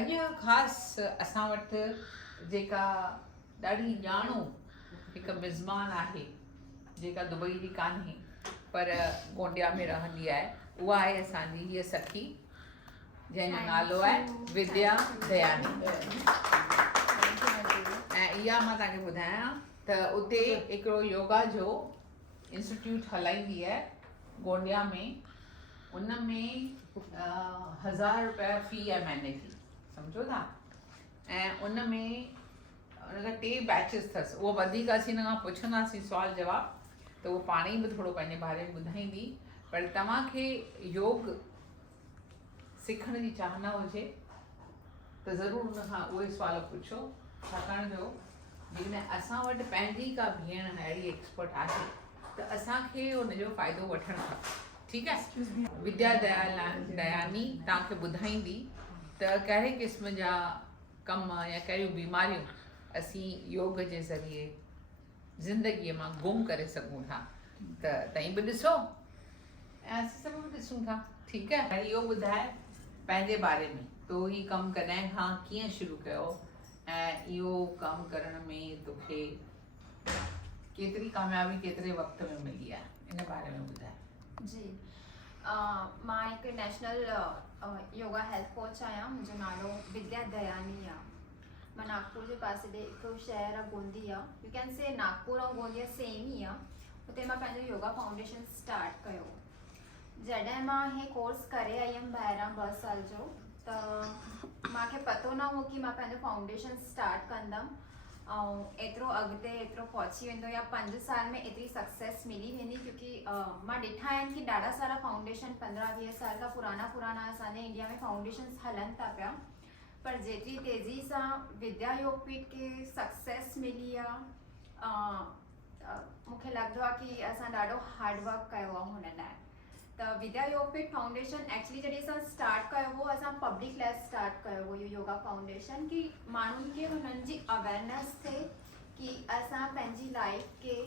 अॼु ख़ासि असां वटि जेका ॾाढी ॼाणू हिकु मिज़मान आहे, जेका दुबई जी कान्हे पर गोंडिया में रहंदी आहे, उहा आहे असांजी हीअ सखी जंहिंजो नालो आहे विद्या दयानी। ऐं इहा मां तव्हांखे ॿुधायां त उते हिकिड़ो योगा जो इंस्टीट्यूट हलाईंदी आहे गोंडिया में। उन में 1000 रुपया फ़ी आहे महीने जी, सम्झो था। ऐं उन में उनजा 3 बैचिस अथसि। उहो वधीक असीं हिन खां पुछंदासीं सुवाल जवाब, त उहो पाण ई बि थोरो पंहिंजे बारे में ॿुधाईंदी। पर तव्हांखे योग सिखण जी चाहना हुजे त ज़रूरु उन खां उहे सुवाल पुछो, छाकाणि जो जेकॾहिं असां वटि पंहिंजी का भेण अहिड़ी एक्सपर्ट आहे त असांखे उनजो फ़ाइदो वठणु खपे। ठीकु आहे। विद्या दयानी तव्हांखे ॿुधाईंदी त कहिड़े क़िस्म जा कम या कहिड़ियूं बीमारियूं असीं योग जे ज़रिए ज़िंदगीअ मां गुम करे सघूं था। त तव्हीं बि ॾिसो ऐं असीं सभु बि ॾिसूं था। ठीकु आहे। हाणे इहो ॿुधाए पंहिंजे बारे में, तो ही कमु कॾहिं खां कीअं शुरू कयो ऐं इहो कमु करण में तोखे केतिरी कामयाबी केतिरे वक़्त में मिली आहे, इन बारे में ॿुधाए। जी, मां हिकु नेशनल योगा हेल्थ कोच आहियां। मुंहिंजो नालो विद्या दयानी आहे। मां नागपुर जे पासे ॾे हिकु शहर आहे गोंदिया। यू कैन से नागपुर ऐं गोंदिया सेम ई आहे। हुते मां पंहिंजो योगा फाउंडेशन स्टार्ट कयो। जॾहिं मां हे कोर्स करे आई हुयमि ॿाहिरां 2 साल जो, त मूंखे पतो न हो कि मां पंहिंजो फाउंडेशन स्टार्ट कंदमि ऐं एतिरो अॻिते एतिरो पहुची वेंदो या 5 साल में एतिरी सक्सेस मिली वेंदी। क्योंकि मां ॾिठा आहिनि कि ॾाढा सारा फाउंडेशन 15-20 साल खां पुराना असांजे इंडिया में फाउंडेशन हलनि था पिया, पर जेतिरी तेज़ी सां विद्या योगपीठ खे सक्सेस मिली आहे, मूंखे लॻंदो आहे कि असां ॾाढो हार्डवर्क कयो आहे हुन लाइ। त विद्या योगपीठ फाउंडेशन एक्चुअली जॾहिं असां स्टार्ट कयो हो, असां पब्लिक लाइ स्टार्ट कयो हो इहो योगा फाउंडेशन, कि माण्हुनि खे हुननि जी अवेयरनेस थिए कि असां पंहिंजी लाइफ के,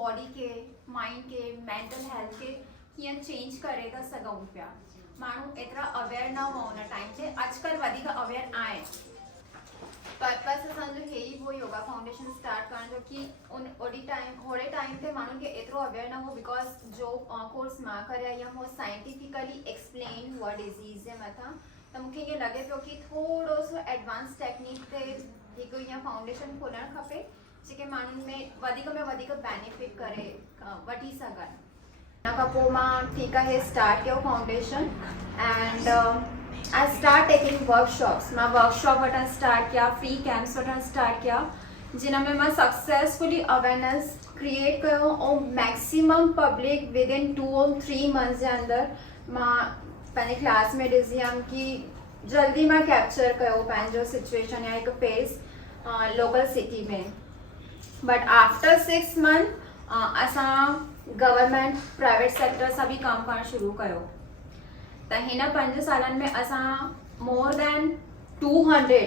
बॉडी के, माइंड के, मेंटल हेल्थ के कीअं चेंज करे था सघूं पिया। माण्हू एतिरा अवेयर न हुआ हुन टाइम ते, अॼुकल्ह वधीक अवेयर आहिनि। पर्पस असांजो हे ई हो योगा फाउंडेशन स्टार्ट करण जो कि होड़े टाइम ते माण्हुनि खे एतिरो अवेयर न हो, बिकॉज जो कोर्स मां करे आई हुयमि उहो साइंटिफिकली एक्सप्लेन हुआ डिज़ीज़ जे मथां। त मूंखे ईअं लॻे पियो कि थोरो सो एडवांस टेक्निक ते हिकु ईअं फाउंडेशन खोलणु खपे जेके माण्हुनि में वधीक बेनिफिट करे वठी सघनि। हुन खां पोइ मां ठीकु आहे स्टार्ट कयो foundation and I start taking workshops. मां वर्कशॉप वठणु स्टार्ट किया, फ्री कैंप्स वठणु स्टार्ट किया, जिन में मां सक्सेसफुली अवेयरनेस क्रिएट कयो ऐं मैक्सिमम पब्लिक विद इन 2 और 3 मंथ्स जे अंदरि मां पंहिंजे क्लास में ॾिसी हुयमि कि जल्दी मां कैप्चर कयो पंहिंजो सिचुएशन या हिकु फेस लोकल सिटी में। बट आफ्टर 6 मंथ असां गवर्नमेंट प्राइवेट सेक्टर सां बि कमु करणु शुरू कयो। त हिन 5 सालनि में असां more than 200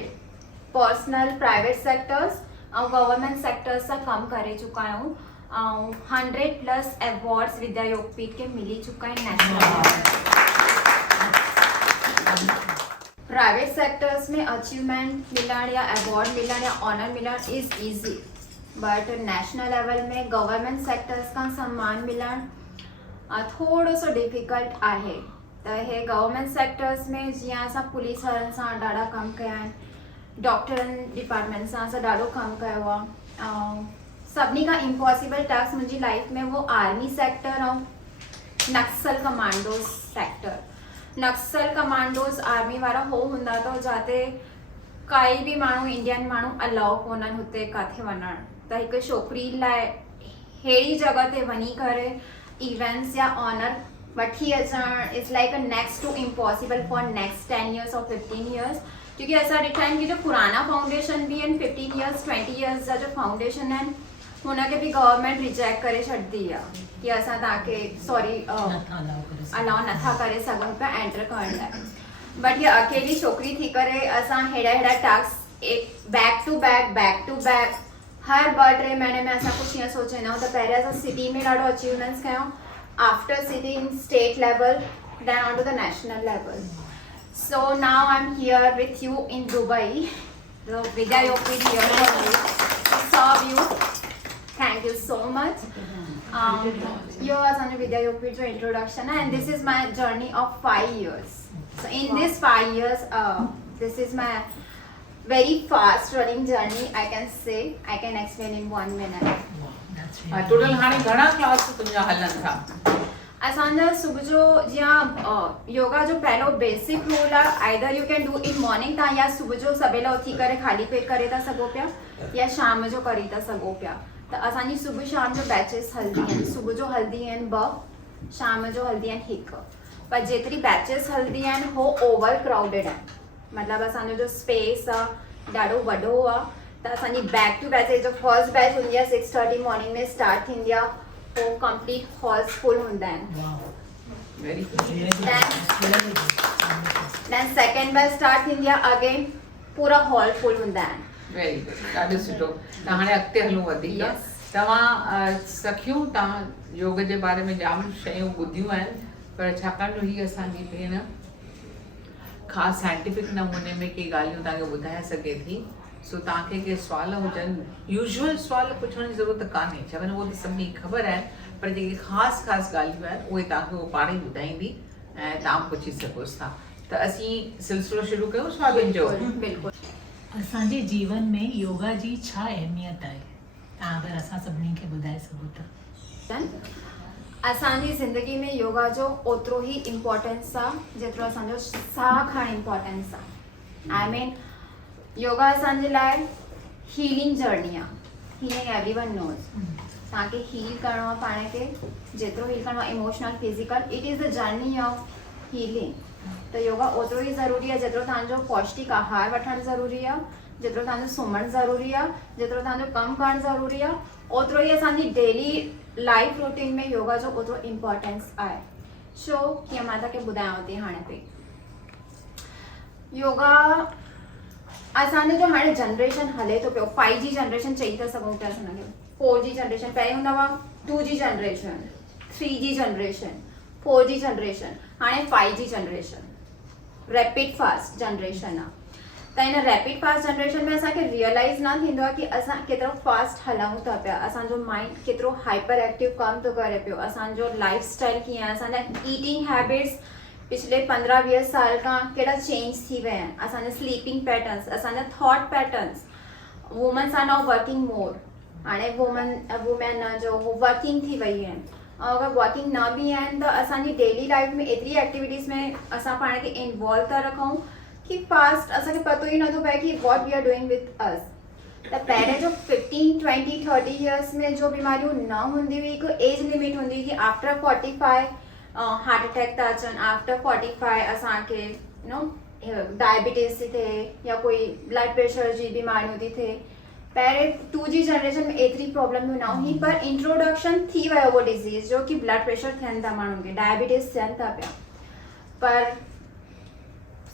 personal private sectors ऐं गवर्नमेंट सेक्टर्स सां कमु करे चुका आहियूं ऐं 100+ अवॉर्ड्स विद्या योगपीठ के मिली चुका आहिनि नेशनल लेवल। प्राइवेट सेक्टर्स में अचीवमेंट मिलणु या अवॉर्ड मिलणु या ऑनर मिलणु is easy, but national level में गवर्नमेंट सेक्टर्स खां सम्मान मिलणु थोरो सो डिफिकल्ट आहे। त हे गवर्नमेंट सेक्टर्स में जीअं असां पुलिस वारनि सां ॾाढा कमु कया आहिनि, डॉक्टरनि डिपार्टमेंट सां असां ॾाढो कमु कयो आहे। ऐं सभिनी खां इम्पॉसिबल टास्क मुंहिंजी लाइफ में वो आर्मी सेक्टर ऐं नक्सल कमांडोज़ सेक्टर। नक्सल कमांडोज़ आर्मी वारा हो हूंदा त जाते काई बि माण्हू इंडियन माण्हू अलाउ कोन्हनि हुते किथे वञणु। त हिकु छोकिरी लाइ अहिड़ी जॻह ते वञी करे इवेंट्स या ऑनर वठी अचणु is like a next to impossible for next 10 years और 15 years। क्योंकि असां ॾिठा आहिनि कि जो पुराना फाउंडेशन बि आहिनि 15 years 20 years जा जो फाउंडेशन आहिनि, हुनखे बि गवर्नमेंट रिजेक्ट करे छॾंदी आहे कि असां तव्हांखे अलाउ नथा करे सघूं पिया एंटर करण लाइ। बट हीअ अकेली छोकिरी थी करे असां हेड़ा टास्क बैक टू बैक हर 2-3 महीने में असां कुझु ईअं सोचींदा आहियूं। त पहिरियों असां सिटी में ॾाढो अचीवमेंट्स कयूं, after city in state level, then on to the national level. So now I'm here with you in Dubai. So Vidya Yogpit here for you to serve you. Thank you so much. You are on Vidya Yogpit introduction, and this is my journey of 5 years. So in this 5 years, this is my very fast running journey. I can say, I can explain in 1 minute. Total हाणे घणा क्लास तुंहिंजा हलनि था? असांजा सुबुह जो जीअं योगा जो पहिरियों बेसिक रूल आहे, either you can do in morning, तव्हां या सुबुह जो सवेल उथी करे ख़ाली पेट करे था सघो पिया, या शाम जो करे था सघो पिया. त असांजी सुबुह शाम जो बैचिस हलंदी आहिनि. सुबुह जो हलंदी आहिनि 2, शाम जो हलंदी आहिनि 1. पर जेतिरी बैचिस हलंदी आहिनि हो ओवर क्राउडेड आहे. मतिलबु असांजो जो स्पेस आहे ॾाढो वॾो आहे. त असांजी बैक टू बैच जो फर्स्ट बैच हूंदी आहे 6:30 मॉर्निंग में स्टार्ट थींदी आहे. पोइ कंप्लीट हॉल्स फुल हूंदा आहिनि. Very then second batch start थींदी आहे, अगेन पूरा हॉल फुल हूंदा आहिनि. वेरी गुड, ॾाढो सुठो. त हाणे अॻिते हलूं वधीक. तव्हां सखियूं, तव्हां योग जे बारे में जाम शयूं ॿुधियूं आहिनि, पर छाकाणि जो हीअ असांजी भेण ख़ासि साइंटिफिक नमूने में के ॻाल्हियूं तव्हांखे ॿुधाए सघे थी. सो तव्हांखे के सुवाल हुजनि, यूजुअल सुवाल पुछण जी ज़रूरत कान्हे, छाकाणि उहो त सभिनी ख़बर आहे, पर जेके ख़ासि ख़ासि ॻाल्हियूं आहिनि उहे तव्हांखे उहो पाण ई ॿुधाईंदी ऐं तव्हां पुछी सघोसि था. त असीं सिलसिलो शुरू कयूं स्वागत जो. बिल्कुलु. असांजे जीवन में योगा जी छा अहमियत आहे, तव्हां अगरि असां सभिनी खे ॿुधाए सघो था? असांजी ज़िंदगी में योगा जो ओतिरो ई इम्पोर्टेंस आहे जेतिरो असांजो साह खणणु इम्पोर्टेंस आहे. आई मीन योगा असांजे लाइ हीलिंग जर्नी आहे. Healing everyone knows. तव्हांखे हील करिणो आहे पाण खे, जेतिरो हील करिणो आहे emotional physical, it is the journey of healing. त योगा ओतिरो ई ज़रूरी आहे जेतिरो तव्हांजो पौष्टिक आहार वठणु ज़रूरी आहे, जेतिरो तव्हांजो सुम्हणु ज़रूरी आहे, जेतिरो तव्हांजो कमु करणु ज़रूरी आहे, ओतिरो ई असांजी डेली लाइफ रूटीन में योगा जो ओतिरो इम्पोर्टेंस आहे. छो कीअं मां तव्हांखे ॿुधायांव थी हाणे पई. योगा असांजो जो हाणे जनरेशन हले थो पियो, 5G जनरेशन चई था सघूं पिया असां हुनखे. 4G जनरेशन पहिरियों हूंदा हुआ, 2G generation, 3G generation, 4G generation, हाणे 5G generation, rapid fast generation आहे. त हिन रैपिड फास्ट जनरेशन में असांखे रियलाइज़ न थींदो आहे की असां केतिरो फास्ट हलूं था पिया, असांजो माइंड केतिरो हाइपर एक्टिव कमु थो करे पियो, असांजो लाइफ स्टाइल कीअं आहे, असांजा ईटिंग हैबिट्स पिछले 15-20 साल खां कहिड़ा चेंज थी विया आहिनि. असांजा स्लीपिंग पैटर्न्स, असांजा thought patterns. Womens are now working more. हाणे वुमेन जो वर्किंग थी वई आहिनि. ऐं अगरि वर्किंग न बि आहिनि त असांजी डेली लाइफ में एतिरी एक्टिविटीज़ में असां पाण खे इन्वॉल्व था रखूं कि फास्ट असांखे पतो ई नथो पए कि what we are doing with us. त पहिरें जो 15, 20, 30 इयर्स में जो बीमारियूं न हूंदी हुई, हिकु एज लिमिट हूंदी हुई कि आफ्टर 45 हार्ट अटैक था अचनि, आफ्टर 45 असांखे डायबिटीज़ थी थिए या कोई ब्लड प्रेशर जी बीमारियूं थी थिए. पहिरें 2G जनरेशन में एतिरी प्रॉब्लम न हुई, पर इंट्रोडक्शन थी वियो उहो डिज़ीज़ जो कि ब्लड प्रेशर थियनि था माण्हुनि खे, डायबिटीज़ थियनि था पिया. पर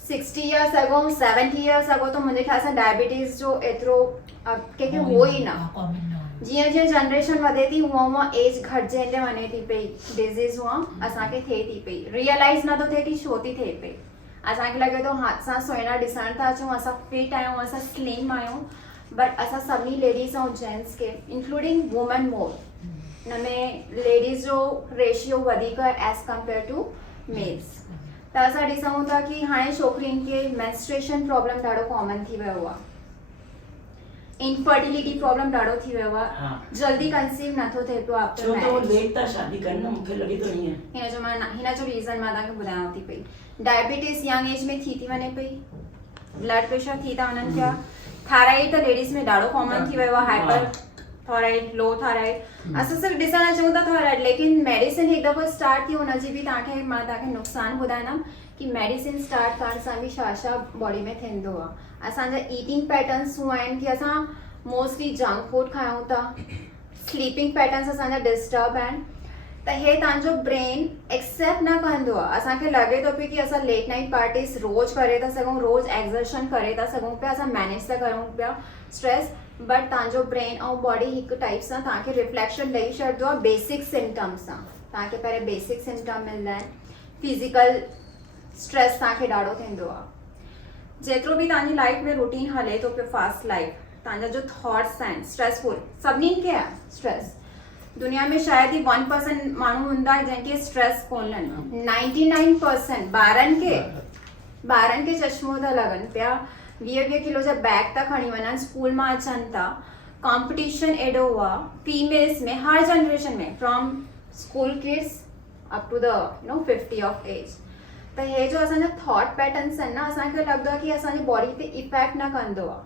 60 इयर्स अगो, 70 इयर्स अगो त मुंहिंजे ख़्याल सां डायबिटीज़ जो एतिरो कंहिंखे हो ई न. जीअं जीअं जनरेशन वधे थी हूअं हूअं एज घटिजंदे वञे थी पई, डिज़ीज़ हूअं असांखे थिए थी पई. रियलाइज़ नथो थिए कि छो थी थिए पई. असांखे लॻे थो हा असां सुहिणा ॾिसण था अचूं, असां फिट आहियूं, असां स्लिम आहियूं, बट असां सभिनी लेडीज़ ऐं जेंट्स खे इंक्लूडिंग वुमेन मोर, हिन में लेडीज़ जो रेशियो वधीक एज़ कम्पेयर टू मेल्स. त असां ॾिसूं था कि हाणे छोकिरियुनि खे मेंस्ट्रुएशन प्रॉब्लम ॾाढो कॉमन थी वियो आहे, इनफर्टिलिटी प्रॉब्लम ॾाढो थी वियो आहे, जल्दी कंसीव नथो थिए पियो आफ्टर मैरिज. हिन जो रीज़न मां तव्हांखे ॿुधायांव थी पई. डायबिटीज़ यंग एज में थी वञे पई, ब्लड प्रेशर थी था वञनि पिया, थायराइड त लेडीज़ में ॾाढो कॉमन थी वियो आहे, हाइपर थायराइड, लो थायराइड. असां सिर्फ़ु ॾिसणु अचूं था थायराइड, लेकिन मेडिसिन हिकु दफ़ो स्टार्ट थी हुनजी बि मां तव्हांखे नुक़सानु ॿुधाईंदमि कि मेडिसिन स्टार्ट करण सां बि छा छा बॉडी में थींदो आहे. असांजा ईटिंग पैटर्न्स हूअं आहिनि कि असां मोस्टली जंक फूड खायूं था, स्लीपिंग पैटर्न्स असांजा डिस्टर्ब आहिनि. त हे तव्हांजो ब्रेन एक्सेप्ट न कंदो आहे. असांखे लॻे थो पियो कि असां लेट नाइट पार्टीज़ रोज़ करे था सघूं, रोज़ एक्ज़र्शन करे था सघूं पिया, असां मैनेज था करूं पिया स्ट्रेस, बट तव्हांजो ब्रेन ऐं बॉडी हिकु टाइप सां तव्हांखे रिफ्लेक्शन ॾेई छॾंदो आहे बेसिक सिम्टम्स सां. तव्हांखे पहिरें बेसिक सिम्टम मिलंदा आहिनि, फिज़िकल स्ट्रेस तव्हांखे ॾाढो थींदो आहे। जेतिरो बि तव्हांजी लाइफ में रूटीन हले थो पियो फास्ट लाइफ, तव्हांजा जो थॉट्स आहिनि स्ट्रेसफुल, सभिनीनि खे आहे स्ट्रेस। दुनिया में शायदि ही 1% माण्हू हूंदा जंहिंखे स्ट्रेस कोन्हनि। 99% ॿारनि खे चश्मो था लॻनि पिया, 20 किलो जा बैग था खणी वञनि, स्कूल मां अचनि था, कॉम्पिटिशन एॾो आहे फीमेल्स में, हर जनरेशन में, from school kids up to the 50 of age. त हे जो असांजा थॉट पैटर्न्स आहिनि न, असांखे लॻंदो आहे की असांजी बॉडी ते इफेक्ट न कंदो आहे।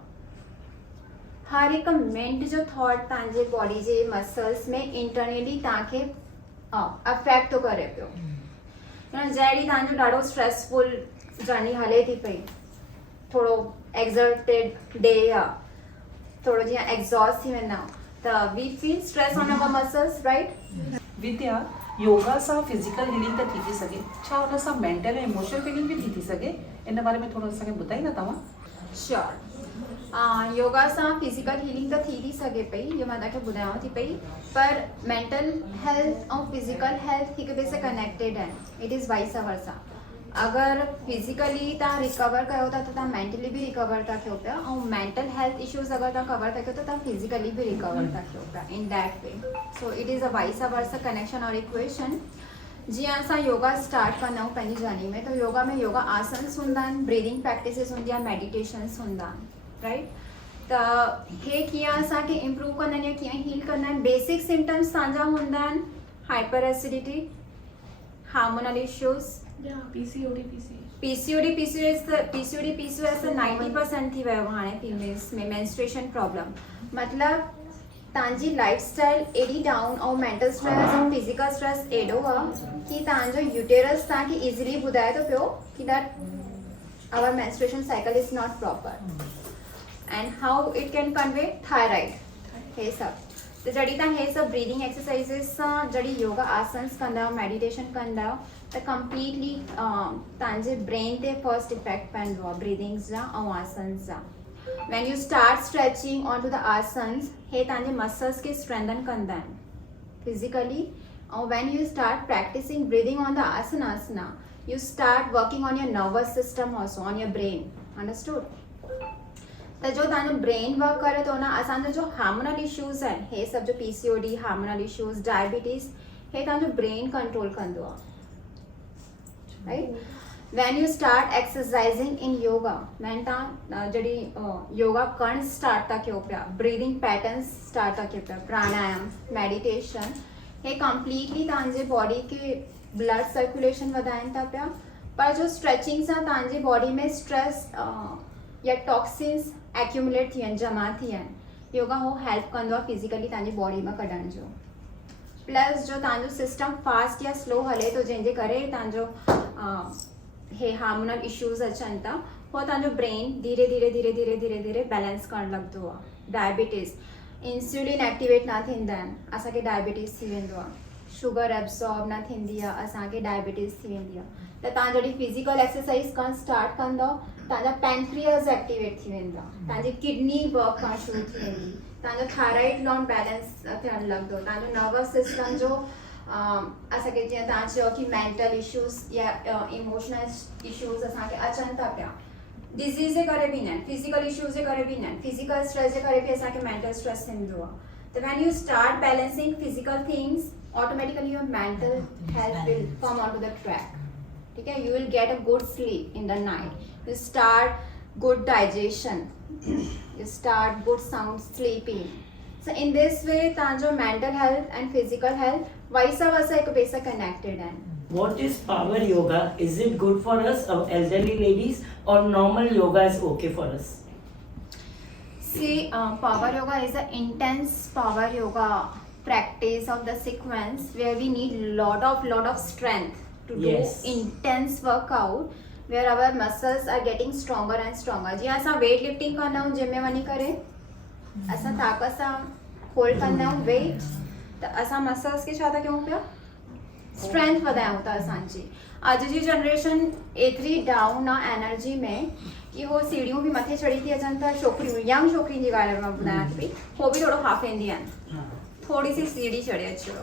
हर हिकु मिनट जो थॉट तव्हांजे बॉडी जे मसल्स में इंटरनली तव्हांखे अफेक्ट थो करे पियो। जहिड़ी तव्हांजो ॾाढो स्ट्रेसफुल जर्नी हले थी पई, थोरो एक्सर्टेड डे आहे, थोरो जीअं एग्ज़ॉस्ट थी वेंदा त we feel stress on our muscles, right? विद्या, योगा सां फिजिकल हीलिंग त थी सघे, छा हुन सां मेंटल ऐं इमोशनल फीलिंग बि थी सघे? इन बारे में थोरो असांखे ॿुधाईंदा तव्हां? श्योर। योगा सां फिजिकल हीलिंग त थी सघे पई, इहो मां तव्हांखे ॿुधायांव थी पई, पर मेंटल हेल्थ ऐं फिजिकल हेल्थ हिक ॿिए सां कनेक्टेड आहिनि। It is vice versa. अगरि फिजिकली तव्हां रिकवर कयो था त तव्हां मेंटली बि रिकवर था कयो पिया, ऐं मेंटल हेल्थ इश्यूज़ अगरि तव्हां कवर था कयो त तव्हां फिजिकली बि रिकवर था कयो पिया, in that way. So it is a vice versa connection और इक्वेशन। जीअं असां योगा स्टार्ट कंदा आहियूं पंहिंजी जर्नी में, त योगा में योगा आसन्स हूंदा आहिनि, ब्रीदिंग प्रैक्टिसिस हूंदी आहे, मेडिटेशन्स हूंदा आहिनि, राइट? त हे कीअं असांखे इम्प्रूव कंदा आहिनि या कीअं हील कंदा आहिनि? बेसिक सिम्टम्स तव्हांजा हूंदा आहिनि hyper acidity, hormonal issues, PCOD त 90% थी वियो हाणे फीमेल्स में, मेंस्ट्रुएशन प्रॉब्लम। मतिलबु तव्हांजी लाइफ स्टाइल एॾी डाउन ऐं मेंटल स्ट्रेस ऐं फिजिकल स्ट्रेस एॾो आहे कि तव्हांजो यूटेरस तव्हांखे इज़िली ॿुधाए थो पियो कि that our menstruation cycle is not proper. And how it can convey thyroid, हे सभु। त जॾहिं तव्हां हे सभु ब्रीदिंग एक्सरसाइज़िस सां जॾहिं योगा आसन्स कंदा आहियो, मेडिटेशन कंदा आहियो, त कंप्लीटली तव्हांजे ब्रेन ते फर्स्ट इफेक्ट पवंदो आहे ब्रीदिंग्स जा ऐं आसन्स जा। When you start stretching onto the asanas, हे तव्हांजे मसल्स खे स्ट्रेंथन कंदा आहिनि फिजिकली। ऐं when you start practicing breathing on the asanas, you start working on your nervous system also, on your brain, understood? त जो तव्हांजो ब्रेन वर्क करे थो न, असांजो जो हार्मोनल इश्यूज़ आहिनि, हे सभु जो PCOD, हार्मोनल इश्यूज़, डायबिटीज़, हे तव्हांजो ब्रेन कंट्रोल कंदो आहे, right? When you start exercising in yoga, when तव्हां जॾहिं योगा करणु स्टार्ट था कयो पिया, ब्रीदिंग पैटर्न्स स्टार्ट था कयो पिया, प्राणायाम, मेडिटेशन, हे कंप्लीटली तव्हांजे बॉडी खे ब्लड सर्कुलेशन वधाइनि था पिया। पर जो स्ट्रेचिंग सां तव्हांजी बॉडी में स्ट्रेस या टॉक्सिन्स एक्यूमुलेट थी आहिनि, जमा थी आहिनि, योगा हो हेल्प कंदो आहे फिजिकली तव्हांजी बॉडी मां कढण जो। प्लस जो तव्हांजो सिस्टम फास्ट या स्लो हले थो, जंहिंजे करे तव्हांजो हे हार्मोनल इश्यूज़ अचनि था, उहो तव्हांजो ब्रेन धीरे धीरे बैलेंस करणु लॻंदो आहे। डायबिटीज़, इंसुलिन एक्टिवेट न थींदा आहिनि, असांखे डायबिटीज़ थी वेंदो आहे। शुगर एब्सॉर्ब न थींदी आहे, असांखे डायबिटीज़ थी वेंदी आहे। त तव्हां जॾहिं फिजिकल एक्सरसाइज करणु स्टार्ट कंदव, तव्हांजा पैंक्रियास एक्टिवेट थी वेंदा, तव्हांजी किडनी वर्क करणु शुरू थी वेंदी, तव्हांजो थायराइड ग्लैंड बैलेंस थियणु लॻंदो, तव्हांजो नर्वस सिस्टम जो असांखे जीअं तव्हां चयो कि मेंटल इश्यूज़ या इमोशनल इश्यूज़ असांखे अचनि था पिया, डिज़ीज़ जे करे बि न आहिनि, फिजिकल इश्यूज़ जे करे बि न आहिनि, फिजिकल स्ट्रेस जे करे बि असांखे मेंटल स्ट्रेस थींदो आहे। त when you start balancing physical things, automatically your mental health will come on to the track, ठीक है? You will get a good sleep in the night, you start good digestion, you start good sound sleeping. So in this way, तव्हांजो mental health and physical health vice versa हिक ॿिए सां connected आहिनि। What is power yoga? Is it good for us, elderly ladies, or normal yoga is okay for us? See, power yoga is an intense power yoga practice of the sequence where we need lot of strength to Yes. do intense workout where our muscles are getting stronger and stronger. जीअं असां weight lifting कंदा आहियूं जिम में वञी करे, असां ताक़त सां होल्ड कंदा आहियूं वेट, त असां मसल्स खे छा था कयूं पिया, स्ट्रेंथ वधायूं था असांजी। अॼु जी जनरेशन एतिरी डाउन आहे एनर्जी में कि हो सीढ़ियूं बि मथे चढ़ी थी अचनि था। छोकिरियूं, यंग छोकिरियुनि जी ॻाल्हि मां ॿुधायां थी पई, हो बि थोरो हाफेंदी आहिनि, थोरी सी सीढ़ी चढ़े अचो,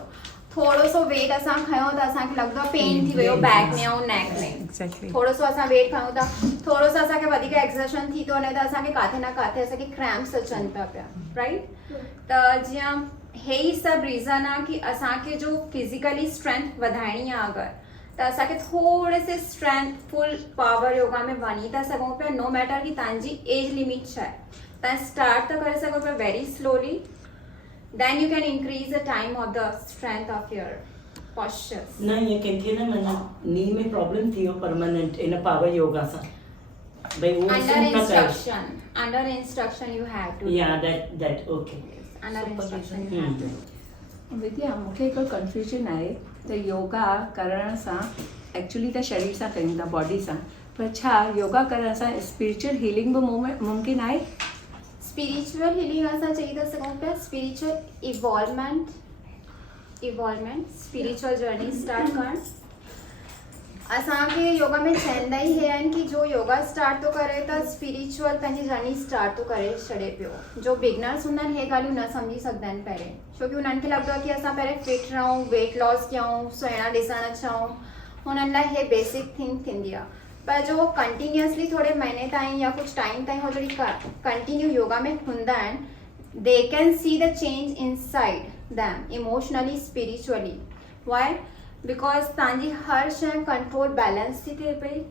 थोरो सो वेट असां खयों त असांखे लॻंदो आहे पेन थी वियो बैक में ऐं नेक में एक्ज़ैक्टली थोरो सो असां वेट खयूं था थोरो सो असांखे वधीक एक्सर्शन थी थो वञे त असांखे किथे न किथे असांखे क्रैम्प्स अचनि पिया राइट त जीअं हे ई सभु रीज़न आहे कि असांखे जो फिज़िकली स्ट्रेंथ वधाइणी आहे अगरि त असांखे थोरे से स्ट्रेंथ फुल पावर योगा में वञी था सघूं पिया नो मैटर कि तव्हांजी एज लिमिट छा आहे तव्हां स्टार्ट त करे सघो पिया very slowly then you can increase the time of the strength of your postures. न ये कंहिंखे न माना नी में प्रॉब्लम थियो परमानेंट इन पावर योगा सां भई उहो Under instruction you have to. या that okay Under instruction you have to. विद्या मूंखे हिकु कंफ्यूजन आहे त योगा करण सां एक्चुअली त शरीर सां कयूं था बॉडी सां पर छा योगा करण सां स्पिरिचुअल हीलिंग बि मुमकिन आहे स्पिरिचुअल हीलिंग असां चई था सघूं पिया spiritual involvement spiritual journey start करणु असांखे योगा में चवंदा ई हे आहिनि कि जो योगा स्टार्ट थो करे त स्पिरिचुअल पंहिंजी जर्नी स्टार्ट थो करे छॾे पियो जो बिगनर्स हूंदा आहिनि हे ॻाल्हियूं न सम्झी सघंदा आहिनि पहिरें छो कि हुननि खे लॻंदो आहे कि असां पहिरें फिट रहूं वेट लॉस कयूं सुहिणा ॾिसणु अचूं हुननि लाइ हे बेसिक थिंग थींदी आहे पर जो कंटिन्यूअसली थोरे महीने ताईं या कुछ टाइम ताईं हो जॾहिं कंटिन्यू योगा में हूंदा आहिनि they can see the change inside them emotionally spiritually why because तव्हांजी हर शइ कंट्रोल बैलेंस थी थिए पई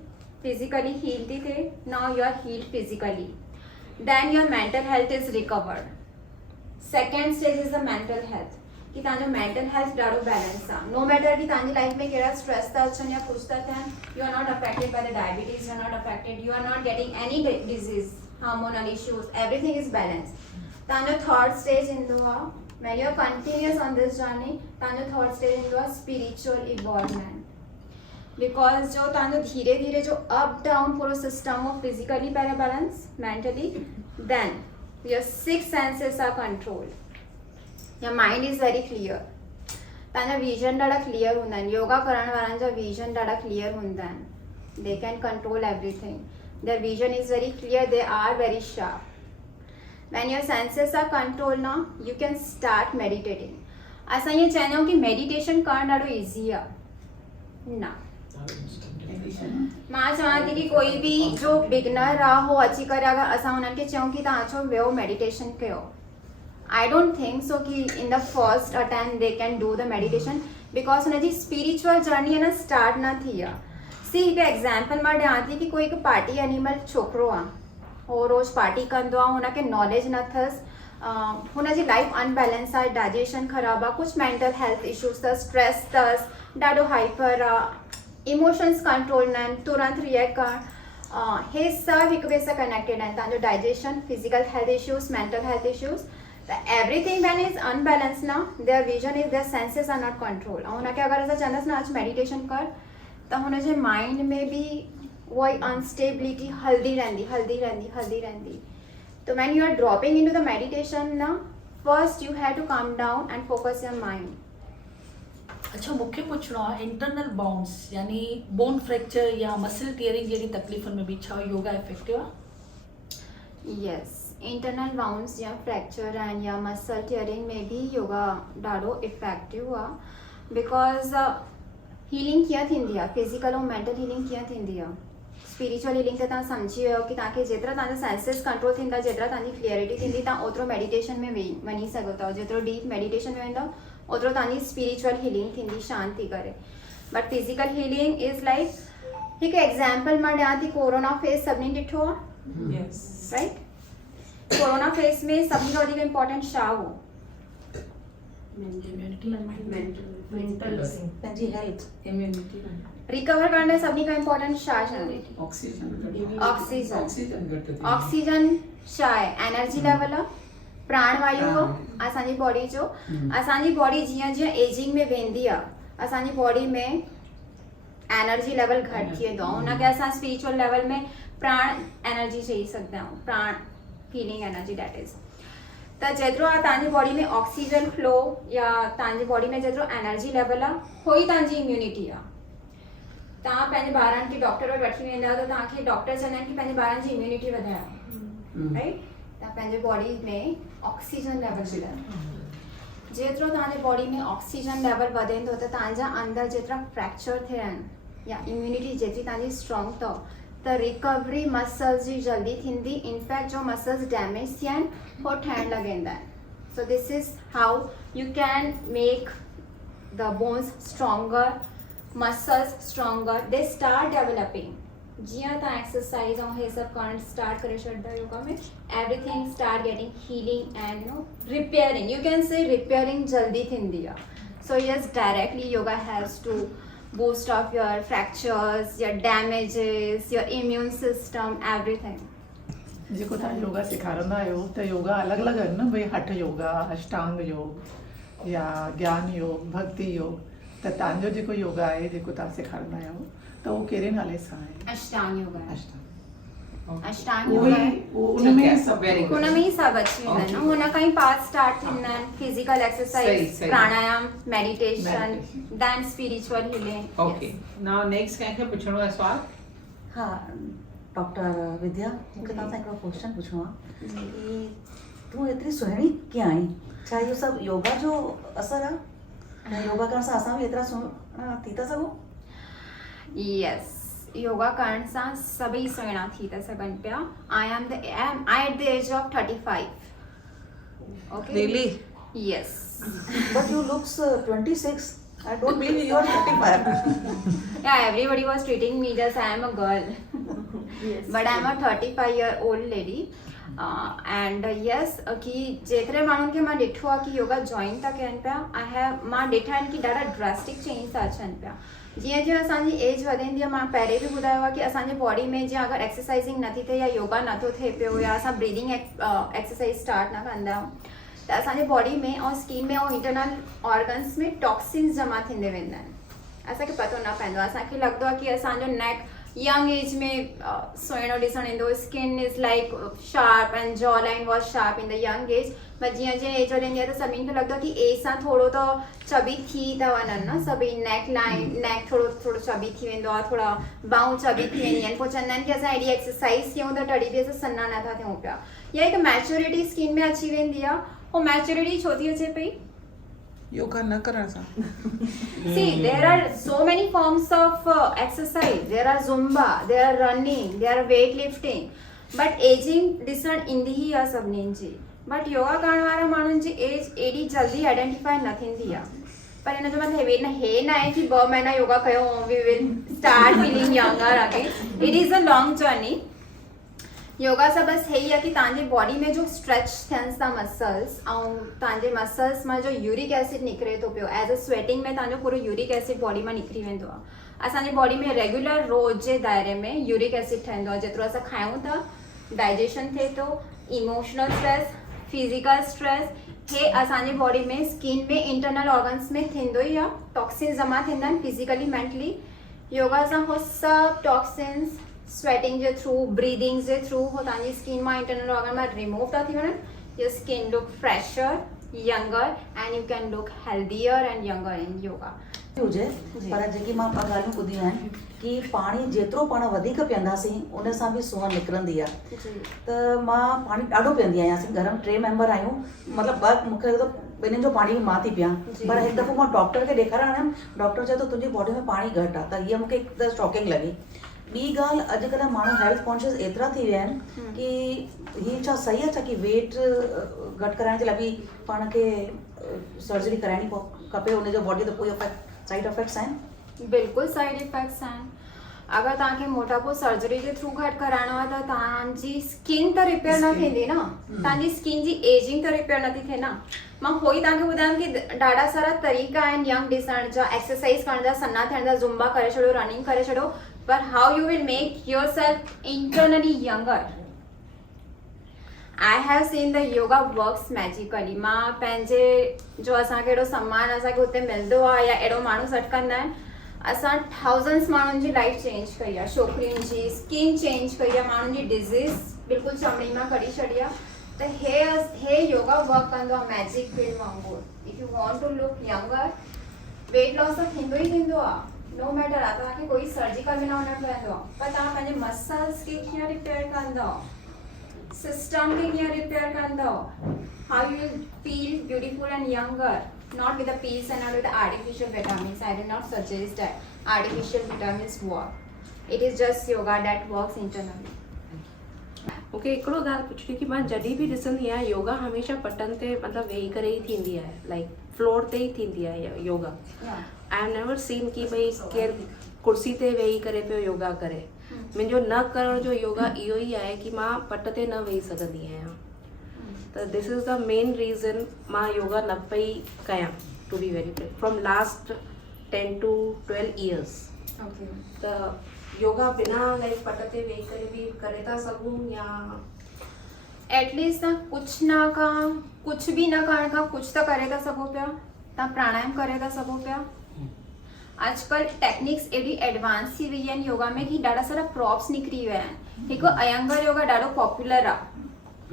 फिजिकली हील थी थिए now you are heal physically then your mental health is recovered second stage is the mental health कि तव्हांजो mental health ॾाढो बैलेंस आहे नो मैटर कि तव्हांजी लाइफ में कहिड़ा स्ट्रेस था अचनि या कुझु था थियनि you are not affected by the diabetes you are not affected you are not getting any disease hormonal issues everything is balance तव्हांजो थर्ड स्टेज ईंदो आहे when you are continuous on this journey तव्हांजो third stage ईंदो आहे spiritual involvement because जो तव्हांजो धीरे धीरे जो अप डाउन पूरो सिस्टम ऑफ फिजिकली पहिरियों balance mentally then your 6 senses are controlled your mind is very clear तव्हांजा विजन ॾाढा क्लियर हूंदा आहिनि योगा करण वारनि जा विजन ॾाढा क्लियर हूंदा आहिनि they can control everything there vision is very clear they are very sharp when your senses are controlled now you can start meditating असां ये चवंदा आहियूं कि मेडिटेशन करणु ॾाढो ईज़ी आहे न मां चवां थी कि कोई बि जो बिगनर आहे हो अची करे अगरि असां हुननि खे चऊं कि तव्हां अचो वियो मेडिटेशन कयो आई डोंट थिंक सो कि in the first attempt they can do the meditation because हुनजी स्पिरिचुअल जर्नी आहे न स्टार्ट न थी आहे सी हिकु एग्ज़ाम्पल मां ॾियां थी कि कोई हिकु पार्टी एनिमल छोकिरो आहे हो रोज़ पार्टी कंदो आहे हुनखे नॉलेज न अथसि हुनजी लाइफ अनबैलेंस आहे डाइजेशन ख़राबु आहे कुझु मेंटल हेल्थ इश्यूज़ अथसि स्ट्रेस अथसि ॾाढो हाइपर आहे इमोशन्स कंट्रोल न आहिनि तुरंत रिएक्ट करणु हे सभु हिक ॿिए सां कनेक्टेड आहिनि तव्हांजो digestion physical health issues mental health issues त एवरीथिंग वैन इज़ अनबैलेंस न their vision is their senses are not control ऐं हुनखे अगरि असां चवंदासीं न अॼु मेडिटेशन कर त हुनजे माइंड में बि वो अनस्टेबिलिटी हल्दी रहंदी तो when you are dropping into the meditation ना first you have to calm down and focus your mind अच्छा मूंखे पुछणो आहे इंटरनल बाउंड्स यानी बोन फ्रैक्चर या मसल टीयरिंग जहिड़ी तकलीफ़ुनि में बि छा योगा इफेक्टिव आहे yes internal wounds या फ्रैक्चर आहिनि या मसल टीयरिंग में भी योगा ॾाढो इफेक्टिव आहे बिकॉज हीलिंग कीअं थींदी आहे फिजिकल ऐं मेंटल हीलिंग कीअं थींदी आहे स्पिरिचुअल हीलिंग त तव्हां सम्झी वियो कि तव्हांखे जेतिरा तव्हांजा सेंसेस कंट्रोल थींदा जेतिरा तव्हांजी क्लियरिटी थींदी तव्हां ओतिरो मेडिटेशन में वञी सघो था जेतिरो डीप मेडिटेशन में वेंदव ओतिरो तव्हांजी स्पिरिचुअल हीलिंग थींदी शांति थी करे but physical healing is like हिकु एग्ज़ाम्पल मां ॾियां थी कोरोना फेस सभिनी ॾिठो आहे राइट कोरोना फेस में सभिनी खां वधीक इम्पोर्टेंट छा हो पंहिंजी हेल्थ रिकवर करण में सभिनी खां इम्पोर्टेंट छा ऑक्सीजन छा आहे एनर्जी लेवल आहे प्राणवायु आहे असांजी बॉडी जो असांजी बॉडी जीअं जीअं एजिंग में वेंदी आहे असांजी बॉडी में एनर्जी लेवल घटि थी वेंदो आहे हुनखे असां स्पिरिचुअल लेवल में प्राण एनर्जी चई सघंदा आहियूं प्राण हीलिंग एनर्जी डेट इज़ त जेतिरो आहे तव्हांजी बॉडी में ऑक्सीजन फ्लो या तव्हांजी बॉडी में जेतिरो एनर्जी लेवल आहे उहो ई तव्हांजी इम्यूनिटी आहे तव्हां पंहिंजे ॿारनि खे डॉक्टर वटि वठी वेंदा त तव्हांखे डॉक्टर चवंदा आहिनि कि पंहिंजे ॿारनि जी इम्यूनिटी वधायो राइट तव्हां पंहिंजे बॉडी में ऑक्सीजन लेवल मिलायो जेतिरो तव्हांजे बॉडी में ऑक्सीजन लेवल वधंदो त तव्हांजा अंदरि जेतिरा फ्रैक्चर थियनि या इम्यूनिटी जेतिरी तव्हांजी स्ट्रॉन्ग अथव त रिकवरी मसल्स जी जल्दी थींदी. इनफैक्ट जो मसल्स डैमेज थिया आहिनि हो ठहण लॻंदा आहिनि. So this is how you can make the bones stronger, muscles stronger, they start developing. जीअं तव्हां एक्सरसाइज ऐं हे सभु करणु स्टार्ट करे छॾंदा योगा में, everything start getting healing and repairing. You can say repairing जल्दी थींदी आहे. So yes, directly yoga has to boost of your fractures, your damages, your immune system, everything. जेको तव्हां योगा सेखारींदा आहियो त योगा अलॻि अलॻि आहिनि न, भई हठ योगा, अष्टांग योग या ज्ञान योग, भक्ति योग. त तव्हांजो जेको योगा आहे जेको तव्हां सेखारींदा आहियो त उहो कहिड़े नाले सां आहे? अष्टांग योगा है. अष्टांग. अष्टांग उहो योगा ई है. उनमें सभु वेरी गुड. हुन में ई सभु अची वेंदा आहिनि. हुन खां ई पार्ट स्टार्ट थींदा आहिनि. फिजिकल एक्सरसाइज, सही. Pranayama, meditation, Meditation. Then spiritual healing. Okay. Now next कंहिंखे पुछणो आहे सवाल? हा डॉक्टर विद्या, मूंखे तव्हां सां हिकिड़ो क्वेश्चन पुछिणो आहे कि तूं एतिरी सुहिणी कीअं आई? छा इहो सभु योगा जो असरु आहे? ऐं योगा करण सां असां बि एतिरा सुहिणा थी था सघूं? यस, योगा करण सां सभई सुहिणा थी था सघनि पिया. I am at the age of 35. Okay. Really? Yes. But you looks 26. I don't believe you are 35. Yeah, everybody was treating me just I am a girl. Yes. But I am a 35-year-old lady. And yes, कि जेतिरे माण्हुनि खे मां ॾिठो आहे कि योगा जॉइन था कनि पिया, मां ॾिठा आहिनि कि ॾाढा ड्रास्टिक चेंज था अचनि पिया. जीअं जीअं असांजी एज वधंदी आहे, मां पहिरें बि ॿुधायो आहे कि असांजे बॉडी में जीअं अगरि एक्सरसाइजिंग नथी थिए या योगा नथो थिए पियो या असां ब्रीदिंग एक्सरसाइज स्टार्ट न कंदा आहियूं त असांजे बॉडी में ऐं स्किन में ऐं इंटरनल ऑर्गन्स में टॉक्सिन्स जमा थींदे वेंदा आहिनि. असांखे पतो न पवंदो आहे. असांखे लॻंदो आहे कि असांजो नेक यंग एज में सुहिणो ॾिसणु ईंदो, skin is like sharp and jaw line was sharp in the young age. But जीअं जीअं एज वधंदी आहे त सभिनी खे लॻंदो आहे कि एज सां थोरो त चबी थी था वञनि न सभई. नेक लाइन, नेक थोरो चबी थी वेंदो आहे, थोरा बाहूं चबी थी वेंदी आहिनि. पोइ चवंदा आहिनि कि असां एॾी एक्सरसाइज कयूं त तॾहिं बि असां सन्ना नथा थियूं पिया. या हिकु मैच्योरिटी स्किन में अची वेंदी आहे. उहो मैच्योरिटी छो थी अचे पई? योगा न करण सां. See, there are so many forms of exercise. There are Zumba, there are running, there are weightlifting. But aging ॾिसण ईंदी ई आहे सभिनीनि जी. बट योगा करण वारा माण्हुनि जी एज एॾी जल्दी आइडेंटिफाई न थींदी आहे. पर हिन जो मतिलबु हे न आहे कि 2 महीना योगा कयो we will start feeling younger again. It is a long journey. Yoga सां बसि हे ई आहे कि तव्हांजे बॉडी में जो स्ट्रेच थियनि था मसल्स ऐं तव्हांजे मसल्स मां जो यूरिक एसिड निकिरे थो पियो, एज अ स्वेटिंग में तव्हांजो पूरो यूरिक एसिड बॉडी मां निकिरी वेंदो आहे. असांजे बॉडी में रेगुलर रोज़ जे दायरे में यूरिक एसिड ठहंदो आहे. जेतिरो असां खायूं था, डाइजेशन थिए थो, इमोशनल स्ट्रेस, फिजिकल स्ट्रेस, हे असांजे बॉडी में स्किन में इंटरनल ऑर्गन्स में थींदो ई आहे. टॉक्सिन्स जमा थींदा आहिनि फिजिकली, मेंटली. योगा सां हो सभु टॉक्सिन्स स्वेटिंग जे थ्रू, ब्रीदिंग जे थ्रू हो तव्हांजी स्किन मां, इंटरनल ऑर्गन मां रिमूव था थी वञनि. Your skin look fresher, younger and you can look healthier and younger इन योगा. हुजे, पर जेकी मां ॻाल्हियूं ॿुधियूं आहिनि कि पाणी जेतिरो पाण वधीक पीअंदासीं उन सां बि सुहिण निकिरंदी आहे. त मां पाणी ॾाढो पीअंदी आहियां. असीं घर में 3 मेंबर आहियूं. मतिलबु मूंखे लॻे थो ॿिन्हिनि जो पाणी बि मां थी पियां. पर हिकु दफ़ो मां डॉक्टर खे ॾेखारण आयमि. डॉक्टर चयो त तुंहिंजी बॉडी में पाणी घटि आहे. त हीअ मूंखे हिकु त शॉकिंग लॻी. ॿी ॻाल्हि, अॼुकल्ह माण्हू हेल्थ कॉन्शियस एतिरा थी विया आहिनि कि हीअ छा सही आहे छा कि वेट घटि कराइण जे लाइ बि पाण खे सर्जरी कराइणी खपे? हुनजो बॉडी ते कोई साइड इफेक्ट्स आहिनि? बिल्कुलु साइड इफेक्ट्स आहिनि. अगरि तव्हांखे मोटापो सर्जरी जे थ्रू घटि कराइणो आहे त तव्हांजी स्किन त रिपेयर न थींदी न. तव्हांजी स्किन जी एजिंग त रिपेयर नथी थिए न. मां उहो ई तव्हांखे ॿुधायां कि ॾाढा सारा तरीक़ा आहिनि यंग ॾिसण जा, एक्सरसाइज करण जा, सन्ना थियण जा. ज़ुम्बा करे छॾियो, रनिंग करे छॾियो. But how you will make yourself internally younger? I have seen the yoga works magically. मां पंहिंजे जो असांखे एॾो सम्मान असांखे हुते मिलंदो आहे या अहिड़ो माण्हू सटकंदा आहिनि, असां थाउज़ेंड्स माण्हुनि जी लाइफ चेंज कई आहे. छोकिरियुनि जी स्किन चेंज कई आहे, माण्हुनि जी डिज़ीज़ बिल्कुलु चमड़ी मां कढी छॾी आहे. त हे योगा वर्क कंदो आहे मैजिक पिल वांगुरु. If you want to look younger, weight loss त थींदो ई थींदो आहे. नो मैटर आहे तव्हांखे कोई सर्जिकल बि न वञणु पवंदो आहे. पर तव्हां पंहिंजे मसल्स खे कीअं रिपेयर कंदव, सिस्टम खे कीअं रिपेयर कंदव, how you will feel beautiful and younger, not with the pills and not with the artificial vitamins. I do not suggest that artificial vitamins work. It is just yoga that works internally. मूंखे हिकिड़ो ॻाल्हि पुछणी कि मां जॾहिं बि ॾिसंदी आहियां योगा हमेशह पटनि ते मतिलबु वेही करे ई थींदी आहे, लाइक फ्लोर ते ई थींदी आहे yoga. Yeah. I have never seen कि भई केरु कुर्सी ते वेही करे पियो योगा करे. मुंहिंजो न करण जो योगा इहो ई आहे कि मां पट ते न वेही सघंदी आहियां. त this is the main reason मां योगा न पई कयां, to be very frank, from last 10 to 12 years. Okay. त योगा बिना लाइक पट ते वेही करे बि करे था सघूं या एटलीस्ट तव्हां कुछ भी न करण खां कुछ त करे था सघो पिया. तव्हां प्राणायाम करे था सघो पिया. अॼुकल्ह टेक्निक्स एॾी एडवांस थी वई आहिनि योगा में कि ॾाढा सारा प्रॉप्स निकिरी विया आहिनि. हिकु अयंगर योगा ॾाढो पॉपुलर आहे.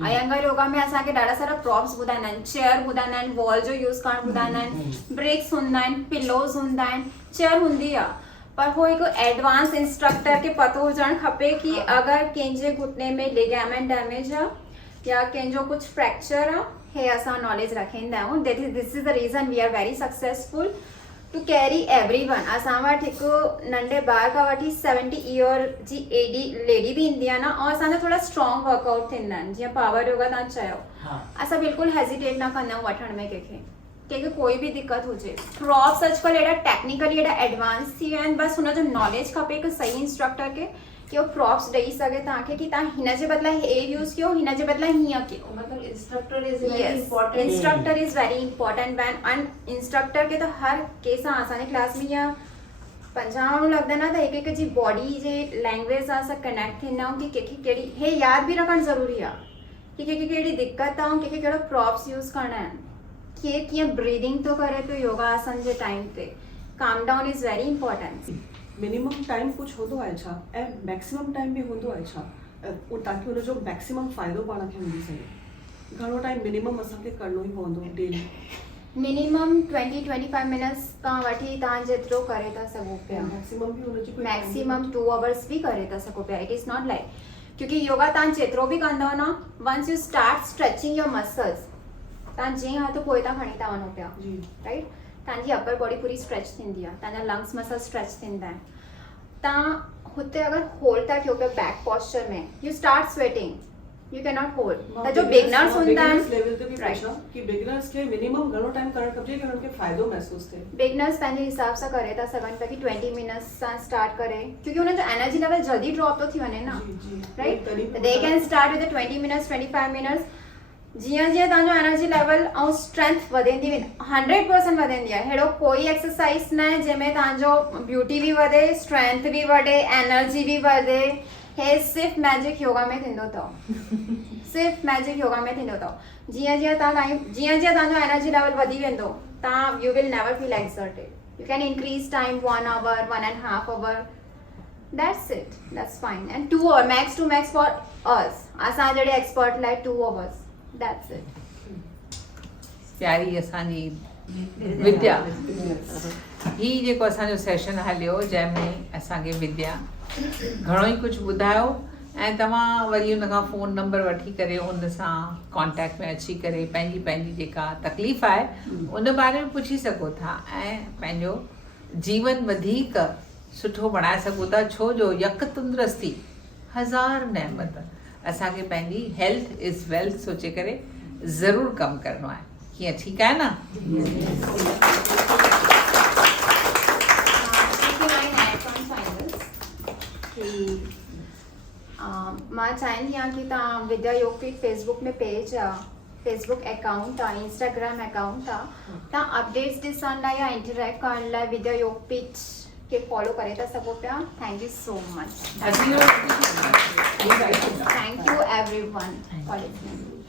अयंगर योगा में असांखे ॾाढा सारा प्रॉप्स ॿुधाईंदा आहिनि. चेयर ॿुधाईंदा आहिनि, वॉल जो यूज़ करणु ॿुधाईंदा आहिनि, ब्रेक्स हूंदा आहिनि, पिलोज़ हूंदा आहिनि, चेयर हूंदी आहे. पर वो हिकु एडवांस इंस्ट्रक्टर खे पतो हुजणु खपे कि अगरि कंहिंजे घुटने में लिगामेंट डैमेज आहे या कंहिंजो कुझु फ्रैक्चर आहे, हे असां नॉलेज रखंदा आहियूं. This is the reason we are very successful to carry everyone. असां वटि हिकु नंढे ॿार खां वठी 70 ईयर जी लेडी बि ईंदी आहे न, ऐं असांजा थोरा स्ट्रॉन्ग वर्कआउट थींदा आहिनि. जीअं पावर योगा तव्हां चयो, असां बिल्कुलु हेजिटेट न कंदा आहियूं वठण में कंहिंखे कोई भी दिक्कत हुजे. प्रॉप्स अॼुकल्ह एॾा टेक्निकली एॾा एडवांस थी विया आहिनि. बसि हुनजो नॉलेज खपे हिकु सही इंस्ट्रक्टर खे कि उहो प्रॉप्स ॾेई सघे तव्हांखे कि तव्हां हिन जे बदिरां हे यूज़ कयो, हिन जे बदिरां हीअं कयो. मतिलबु instructor is very Yes, important. Instructor is very important and instructor खे त हर कंहिंसां असांजे क्लास में या 50 माण्हू लॻंदा आहिनि त हिकु जी बॉडी जे लैंग्वेज सां असां कनेक्ट थींदा आहियूं कि कंहिंखे कहिड़ी, हे यादि बि रखणु ज़रूरी आहे कि कंहिंखे कहिड़ी दिक़त आहे ऐं कंहिंखे कहिड़ो प्रॉप्स यूज़ करणा आहिनि. केरु कीअं ब्रीदिंग थो करे पियो योगा आसन जे टाइम ते. Calm down is very important. Minimum time कुझु हूंदो आहे छा ऐं मैक्सिमम टाइम बि हूंदो आहे छा, ताकि हुनजो मैक्सिमम फ़ाइदो पाण खे मिली सघे? घणो टाइम मिनिमम असांखे करिणो ई पवंदो डेली? मिनिमम 20-25 मिनट्स खां वठी तव्हां जेतिरो करे था सघो पिया. मैक्सिमम बि हुनजी कोई मैक्सिमम 2 आवर्स भी करे था सको पिया. इट इज़ नॉट लाइक, क्योंकि योगा तव्हां जेतिरो बि कंदव न, once you start stretching your muscles, तव्हां जीअं हथु पोइ था खणी था वञो पिया, राइट. तव्हांजी अपर बॉडी पूरी स्ट्रेच थींदी आहे, तव्हांजा लंग्स मसल स्ट्रेच थींदा आहिनि. तव्हां हुते अगरि होल्ड था कयो पिया बैक पॉस्चर में, you start sweating, you can not hold. त जो बिगनर्स हूंदा आहिनि, लेवल ते बि पुछां कि बिगनर्स खे मिनिमम घणो टाइम करणु खपे कि हुनखे फ़ाइदो महसूस थिए? बिगनर्स पंहिंजे हिसाब सां करे था सघनि पिया कि 20 मिनट्स सां स्टार्ट करे, क्योंकि हुनजो एनर्जी लेवल जल्दी ड्रॉप थो थी वञे न, right. They can start with 20 मिनट्स 25 मिनट्स. जीअं जीअं तव्हांजो एनर्जी लेवल ऐं स्ट्रेंथ वधंदी वेंदी, 100% वधंदी आहे. अहिड़ो कोई एक्सरसाइज न आहे जंहिंमें तव्हांजो ब्यूटी बि वधे, स्ट्रेंथ बि वधे, एनर्जी बि वधे. हे सिर्फ़ु मैजिक योगा में थींदो अथव. सिर्फ़ु मैजिक योगा में थींदो अथव. जीअं जीअं तव्हांजो एनर्जी लेवल वधी वेंदो, तव्हां you will never feel exerted. You can increase time 1 hour, 1.5 hour. That's it. That's fine. And 2 hours, max to max for us. असां जहिड़े एक्सपर्ट लाइ 2 hours. That's it. प्यारी असांजी विद्या, ही जेको असांजो सेशन हलियो जंहिंमें असांखे विद्या घणो ई कुझु ॿुधायो ऐं तव्हां वरी उन खां फ़ोन नंबर वठी करे उन सां कॉन्टेक्ट में अची करे पंहिंजी जेका तकलीफ़ आहे उन बारे में पुछी सघो था ऐं पंहिंजो जीवन वधीक सुठो बणाए सघो था. छो जो यक तंदुरुस्ती 1000 नेमत. असांखे पंहिंजी हेल्थ इज़ वेल्थ सोचे करे ज़रूरु कमु करिणो आहे. कीअं, ठीकु आहे न? मां चाहींदी आहियां कि तव्हां विद्या योगपीठ फेसबुक में पेज आहे, फेसबुक अकाउंट आहे, इंस्टाग्राम अकाउंट आहे. तव्हां अपडेट्स ॾिसण लाइ या इंटरेक्ट करण लाइ विद्या योगपीठ खे फॉलो करे था सघो पिया. Thank you so much. Thank you everyone for listening.